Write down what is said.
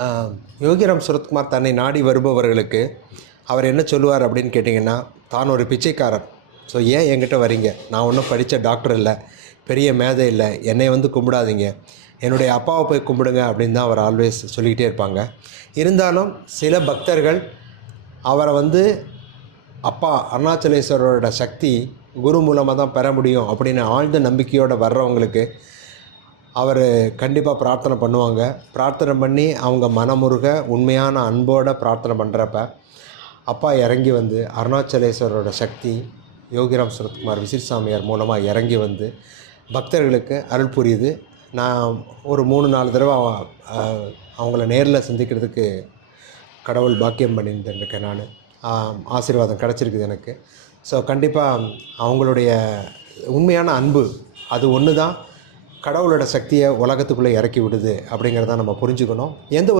ஆ, யோகிராம் சுரத்குமார் தன்னை நாடி வருபவர்களுக்கு அவர் என்ன சொல்லுவார் அப்படின்னு கேட்டிங்கன்னா, தான் ஒரு பிச்சைக்காரர். ஸோ ஏன் என்கிட்ட வரீங்க? நான் ஒன்றும் படித்த டாக்டர் இல்லை, பெரிய மேதை இல்லை, என்னை வந்து கும்பிடாதீங்க, என்னுடைய அப்பாவை போய் கும்பிடுங்க அப்படின்னு தான் அவர் ஆல்வேஸ் சொல்லிக்கிட்டே இருப்பாங்க. இருந்தாலும் சில பக்தர்கள் அவரை வந்து அப்பா அருணாச்சலேஸ்வரரோட சக்தி குரு மூலமாக தான் பெற முடியும் அப்படின்னு ஆழ்ந்த நம்பிக்கையோடு வர்றவங்களுக்கு அவர் கண்டிப்பாக பிரார்த்தனை பண்ணுவாங்க. பிரார்த்தனை பண்ணி அவங்க மனமுருக உண்மையான அன்போடு பிரார்த்தனை பண்ணுறப்ப அப்பா இறங்கி வந்து அருணாச்சலேஸ்வரரோட சக்தி யோகிராம் சுரத்குமார் விசிறி சாமியார் மூலமாக இறங்கி வந்து பக்தர்களுக்கு அருள் புரியுது. நான் ஒரு 3-4 தடவை அவங்கள நேரில் சந்திக்கிறதுக்கு கடவுள் பாக்கியம் பண்ணியிருந்திருக்கேன் நான். ஆசீர்வாதம் கிடச்சிருக்குது எனக்கு. ஸோ கண்டிப்பாக அவங்களுடைய உண்மையான அன்பு அது ஒன்று தான் கடவுளோட சக்தியை உலகத்துக்குள்ளே இறக்கி விடுது அப்படிங்கிறத நம்ம புரிஞ்சுக்கணும். எந்த